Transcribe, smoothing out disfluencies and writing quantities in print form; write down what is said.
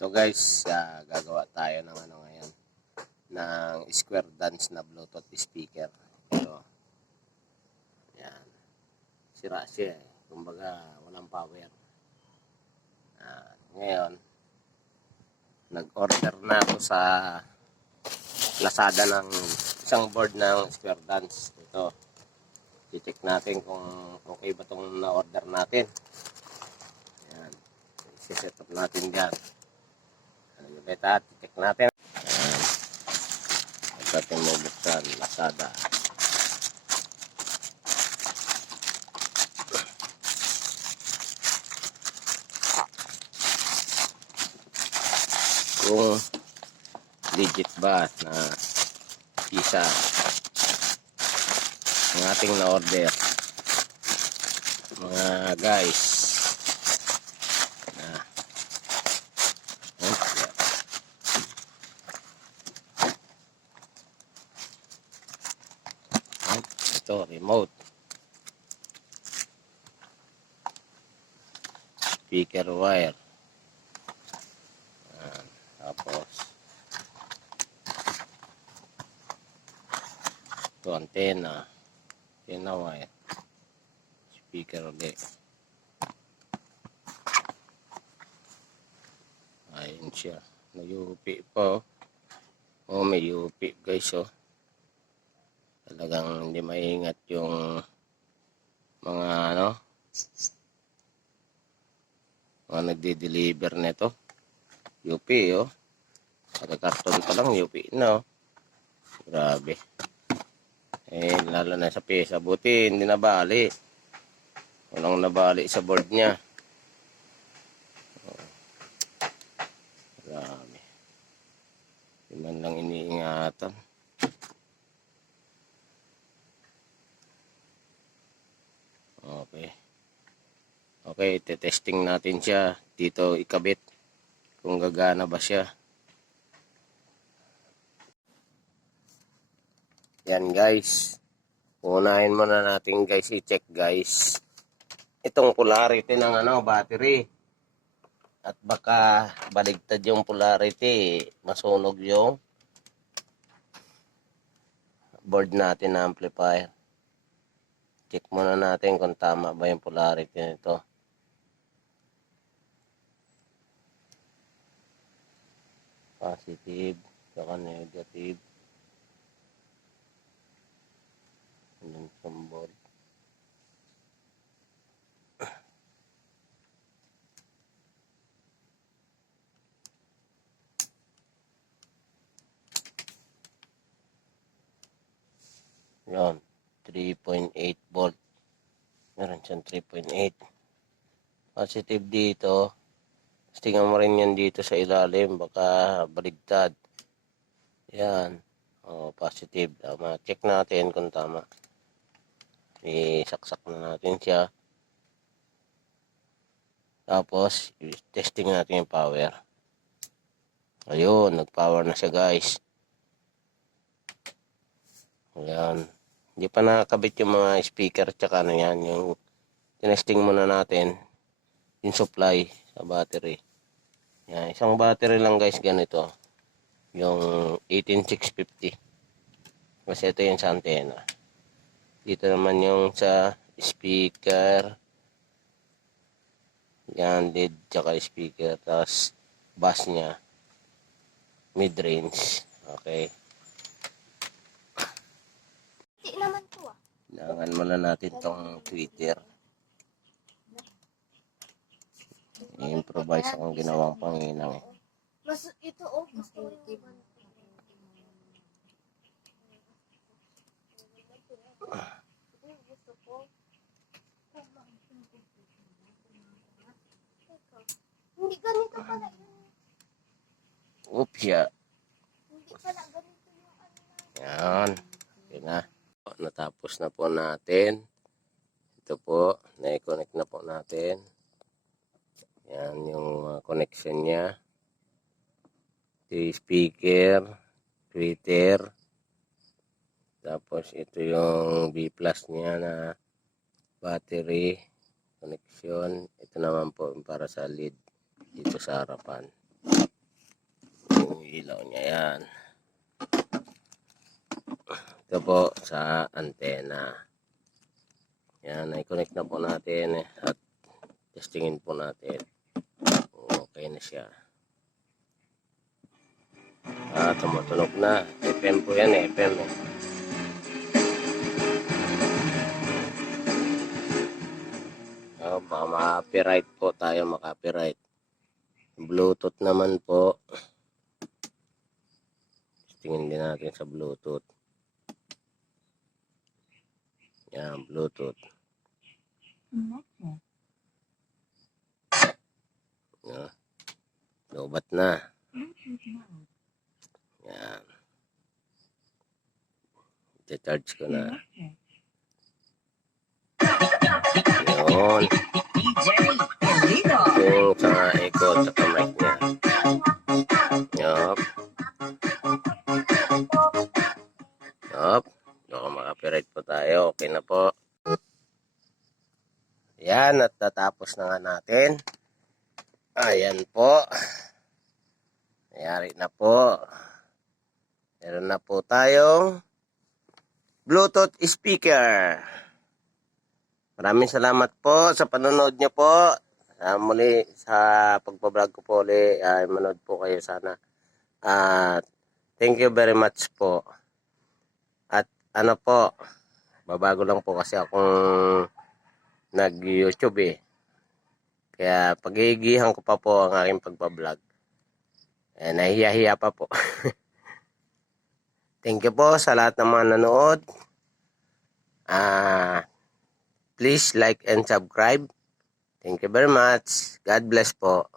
So guys, gagawa tayo ng ano ngayon, ng square dance na Bluetooth speaker. Ito. Yan. Sira siya eh. Kumbaga, walang power. Ngayon, nag-order na ako sa Lazada ng isang board ng square dance. Ito. I-check natin kung okay ba itong na-order natin. Yan. I-set up natin dyan. Beta, check natin. At natin mabuksan, Lazada. Kung legit ba na isa ang ating na-order. Mga guys. Ito, remote. Speaker wire. Tapos ito, antena. Antena wire. Speaker ulit. Ayun siya. May-UP po. Oh, may UP guys, oh. Talagang hindi maingat yung mga mga nagde-deliver nito. UP, oh. Pagka-karton pa lang, UP na, oh. Grabe. Eh, lalo na sa pyesa. Buti, hindi nabali. Walang nabali sa board niya. Oh. Grabe. Hindi man lang iniingatan. Okay, testing natin siya. Dito ikabit kung gagana ba siya. Yan guys. Unahin muna natin guys i-check guys. Itong polarity ng battery. At baka baligtad yung polarity, masunog yung board natin na amplifier. Check muna natin kung tama ba yung polarity nito. Positive, saka negative. Yung symbol. Yan, 3.8 volt. Meron siyang 3.8. Positive dito. Tingnan mo rin yan dito sa ilalim. Baka baligtad. Yan. Oh, positive. Tama. Check natin kung tama. Isaksak na natin siya. Tapos, testing natin yung power. Ayun, nag-power na siya guys. Ayan. Hindi pa nakakabit yung mga speaker tsaka yan. Yung tinesting muna natin yung supply sa battery. Yan. Isang battery lang guys ganito. Yung 18650. Kasi ito yung sa antena. Dito naman yung sa speaker. Yan, lead tsaka speaker. Tapos bass niya. Mid-range. Okay. Hindi naman to ah. Kailangan muna natin tong tweeter. I-improvise akong ginawang panginang. Mas ito oh, gusto ko yung gusto ko. Hindi ganito pala yun. Upya. Hindi pala ganito yung Yan. Yun na. Natapos na po natin. Ito po. Na-connect na po natin. Yan yung connection niya. Ito speaker. Tweeter. Tapos ito yung B+ niya na battery connection. Ito naman po para sa lead dito sa harapan. ilaw niya yan. Ito po sa antena. Yan, i-connect na po natin at testingin po natin. Okay na siya. Tumutunog na. FM po yan, FM. Baka ma-copyright po tayo, ma-copyright. Bluetooth naman po. Tingin din natin sa Bluetooth. Yan, Bluetooth. Yan. Lobat na. Yan. I-charge ko na. Yun. Yung sa echo at sa mic niya. Yup. Yup. Baka makapiright po tayo. Okay na po. Yan. At natapos na nga natin. Ayan po. Nangyari na po. Meron na po tayong Bluetooth speaker. Maraming salamat po sa panonood niyo po. Muli sa pagbablog ko po ulit. Manood po kayo sana. Thank you very much po. At ano po, babago lang po kasi akong nag-YouTube eh. Kaya pagigihan ko pa po ang aking pagbablog. Nahihiya-hiya pa po. Thank you po sa lahat ng mga nanood. Please like and subscribe. Thank you very much. God bless po.